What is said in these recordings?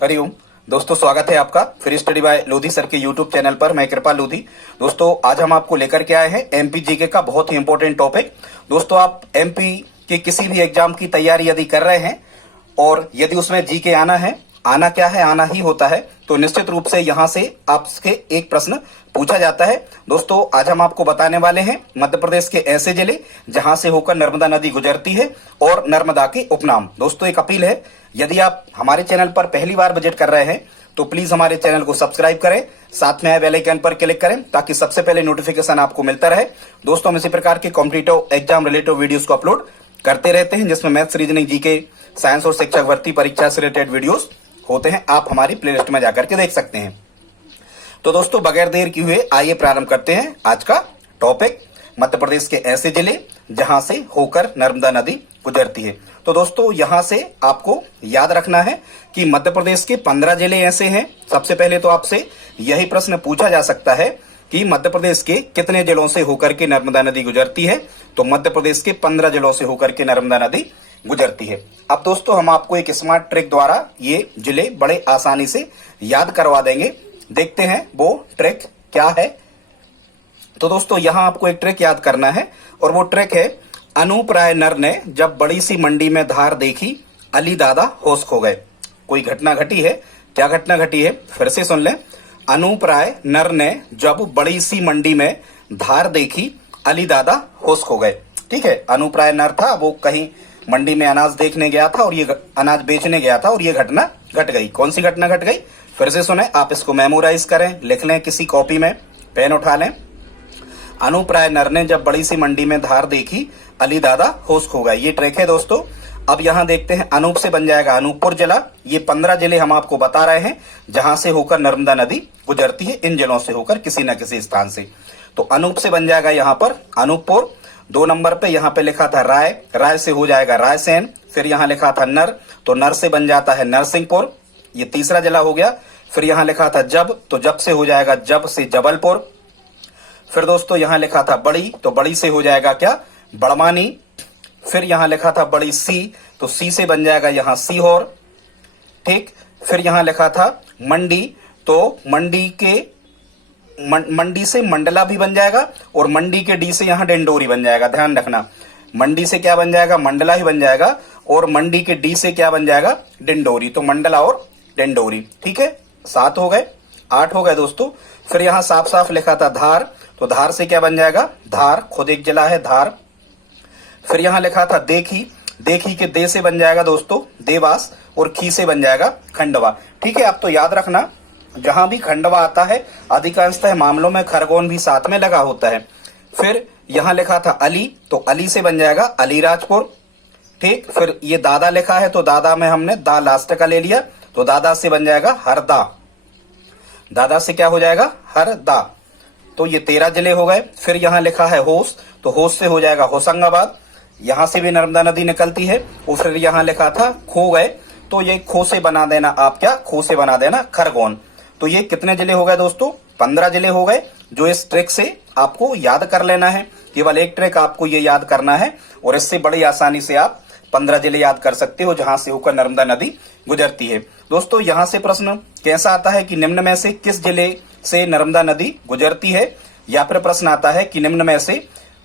हरिओम दोस्तों, स्वागत है आपका फिर स्टडी बाय लोधी सर के यूट्यूब चैनल पर। मैं कृपा लोधी। दोस्तों, आज हम आपको लेकर के आए हैं एमपी जीके का बहुत ही इंपॉर्टेंट टॉपिक। दोस्तों, आप एमपी के किसी भी एग्जाम की तैयारी यदि कर रहे हैं और यदि उसमें जीके आना है, आना क्या है, आना ही होता है, तो निश्चित रूप से यहां से आपसे एक प्रश्न पूछा जाता है। दोस्तों, आज हम आपको बताने वाले हैं मध्य प्रदेश के ऐसे जिले जहां से होकर नर्मदा नदी गुजरती है और नर्मदा के उपनाम। दोस्तों, एक अपील है, यदि आप हमारे चैनल पर पहली बार विजिट कर रहे हैं तो प्लीज हमारे चैनल को सब्सक्राइब करें, साथ में बेल आइकन पर क्लिक करें ताकि सबसे पहले नोटिफिकेशन आपको मिलता रहे। दोस्तों, हम इसी प्रकार के कॉम्पिटिटिव एग्जाम रिलेटेड वीडियोस को अपलोड करते रहते हैं, जिसमें मैथ्स, रीजनिंग, जीके, साइंस और शिक्षक भर्ती परीक्षा से रिलेटेड वीडियोस होते हैं। आप हमारी प्लेलिस्ट में जाकर के देख सकते हैं। तो दोस्तों, बगैर देर किए हुए आइए प्रारंभ करते हैं आज का टॉपिक, मध्य प्रदेश के ऐसे जिले जहां से होकर नर्मदा नदी गुजरती है। तो दोस्तों, यहां से आपको याद रखना है कि मध्य प्रदेश के 15 जिले ऐसे हैं। सबसे पहले तो आपसे यही प्रश्न पूछा जा सकता है कि मध्य प्रदेश के कितने जिलों से होकर के नर्मदा नदी गुजरती है। तो मध्य प्रदेश के 15 जिलों से होकर के नर्मदा नदी गुजरती है। अब दोस्तों, हम आपको एक स्मार्ट ट्रिक द्वारा ये जिले बड़े आसानी से याद करवा देंगे। देखते हैं वो ट्रिक क्या है। तो दोस्तों, यहां आपको एक ट्रिक याद करना है और वो ट्रिक है, अनूप राय नर ने जब बड़ी सी मंडी में धार देखी, अली दादा होश खो गए। कोई घटना घटी है। क्या घटना घटी है, फिर से सुन लें। अनूप राय नर ने जब बड़ी सी मंडी में धार देखी, अली दादा होश खो गए। ठीक है, अनूप राय नर था, वो कहीं मंडी में अनाज देखने गया था और ये अनाज बेचने गया था और ये घटना घट गई। कौन सी घटना घट गई, फिर से सुने, आप इसको मेमोराइज करें, लिख लें, किसी कॉपी में पेन उठा लें। अनूप राय नर ने जब बड़ी सी मंडी में धार देखी, अली दादा होश खो गए। ये ट्रिक है दोस्तों। अब यहां देखते हैं, अनूप से बन जाएगा अनूपपुर जिला। ये 15 जिले हम आपको बता रहे हैं जहां से होकर नर्मदा नदी गुजरती है, इन जिलों से होकर किसी न किसी स्थान से। तो अनूप से बन जाएगा यहां पर अनूपपुर। 2 नंबर पे यहां पे लिखा था राय, राय से हो जाएगा रायसेन। फिर यहां लिखा था नर, तो नर से बन जाता है नरसिंहपुर, ये तीसरा जिला हो गया। फिर यहां लिखा था जब, तो जब से हो जाएगा जब से जबलपुर। फिर दोस्तों, यहां लिखा था बड़ी, तो बड़ी से हो जाएगा क्या, बड़वानी। फिर यहां लिखा था बड़ी सी, तो सी से बन जाएगा यहां सीहोर। ठीक। फिर यहां लिखा था मंडी, तो मंडी से मंडला भी बन जाएगा और मंडी के डी से यहां डिंडोरी बन जाएगा। ध्यान रखना, मंडी से क्या बन जाएगा, मंडला ही बन जाएगा और मंडी के डी से क्या बन जाएगा, डिंडोरी। तो मंडला और डिंडोरी। ठीक है, 7 हो गए, 8 हो गए दोस्तों। फिर यहां साफ साफ लिखा था धार, तो धार से क्या बन जाएगा, धार, खुद एक जिला है धार। फिर यहां लिखा था देखी, देखी के दे से बन जाएगा दोस्तों देवास और खी से बन जाएगा खंडवा। ठीक है, अब तो याद रखना, जहां भी खंडवा आता है अधिकांशतः मामलों में खरगोन भी साथ में लगा होता है। फिर यहां लिखा था अली, तो अली से बन जाएगा अलीराजपुर। ठीक। फिर ये दादा लिखा है, तो दादा में हमने दा लास्ट का ले लिया, तो दादा से बन जाएगा हरदा। दादा से क्या हो जाएगा, हरदा। तो ये 13 जिले हो गए। फिर यहां लिखा है होश, तो होश से हो जाएगा होशंगाबाद, यहां से भी नर्मदा नदी निकलती है। और फिर यहां लिखा था खो गए, तो ये खो से बना देना, आप क्या, खो से बना देना खरगोन। तो ये कितने जिले हो गए दोस्तों, 15 जिले हो गए, जो इस ट्रिक से आपको याद कर लेना है। केवल एक ट्रिक आपको ये याद करना है और इससे बड़ी आसानी से आप 15 जिले याद कर सकते हो जहां से होकर नर्मदा नदी गुजरती है। दोस्तों, यहां से प्रश्न कैसा आता है कि निम्न में से किस जिले से नर्मदा नदी गुजरती है, या फिर प्रश्न आता है कि निम्न में से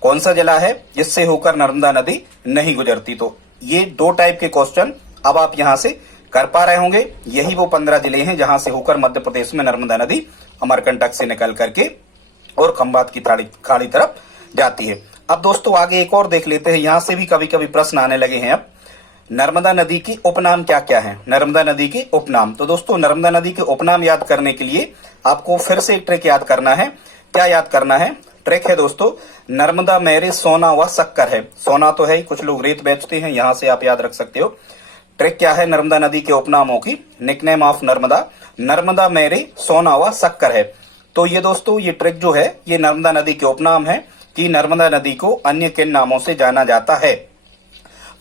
कौन सा जिला है जिससे होकर नर्मदा नदी नहीं गुजरती। तो ये 2 टाइप के क्वेश्चन अब आप यहां से कर पा रहे होंगे। यही वो 15 जिले हैं जहां से होकर मध्य प्रदेश में नर्मदा नदी अमरकंटक से निकल करके और खंभात की खाड़ी तरफ जाती है। अब दोस्तों, आगे एक और देख लेते हैं, यहां से भी कभी कभी प्रश्न आने लगे हैं। अब नर्मदा नदी की उपनाम क्या क्या है, नर्मदा नदी के उपनाम। तो दोस्तों, नर्मदा नदी के उपनाम याद करने के लिए आपको फिर से एक ट्रिक याद करना है। क्या याद करना है, ट्रिक है दोस्तों, नर्मदा मेरे सोना व शक्कर है। सोना तो है, कुछ लोग रेत बेचते हैं, यहां से आप याद रख सकते हो। ट्रिक क्या है, नर्मदा नदी के उपनामों की, निकनेम ऑफ नर्मदा, नर्मदा मेरे सोना व शक्कर है। तो ये दोस्तों, ये ट्रिक जो है, ये नर्मदा नदी के उपनाम है कि नर्मदा नदी को अन्य किन नामों से जाना जाता है।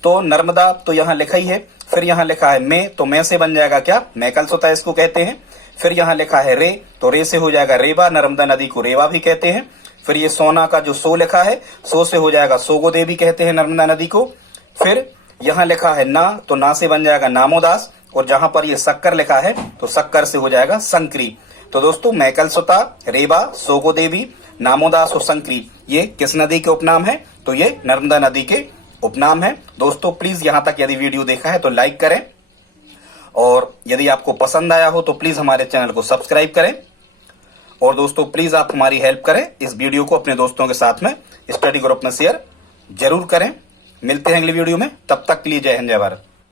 तो नर्मदा तो यहां लिखा ही है। फिर यहां लिखा है मैं, तो मैं से बन जाएगा क्या, मैकल सोता इसको कहते हैं। फिर यहां लिखा है रे, तो रे से हो जाएगा रेवा, नर्मदा नदी को रेवा भी कहते हैं। फिर ये सोना का जो सो लिखा है, सो से हो जाएगा सोगो देवी कहते हैं नर्मदा नदी को। फिर यहां लिखा है ना, तो ना से बन जाएगा नामोदास और जहां पर ये शक्कर लिखा है तो शक्कर से हो जाएगा संक्री। तो दोस्तों मैकलसुता, रेवा, सोगो देवी, नामोदास और संक्री ये किस नदी के उपनाम है? तो ये नर्मदा नदी के उपनाम है। दोस्तों प्लीज यहां तक यदि वीडियो देखा है तो लाइक करें, और यदि आपको पसंद आया हो तो प्लीज हमारे चैनल को सब्सक्राइब करें। और दोस्तों प्लीज आप हमारी हेल्प करें, इस वीडियो को अपने दोस्तों के साथ में स्टडी ग्रुप में शेयर जरूर करें। मिलते हैं अगली वीडियो में, तब तक के लिए जय हिंद जय भारत।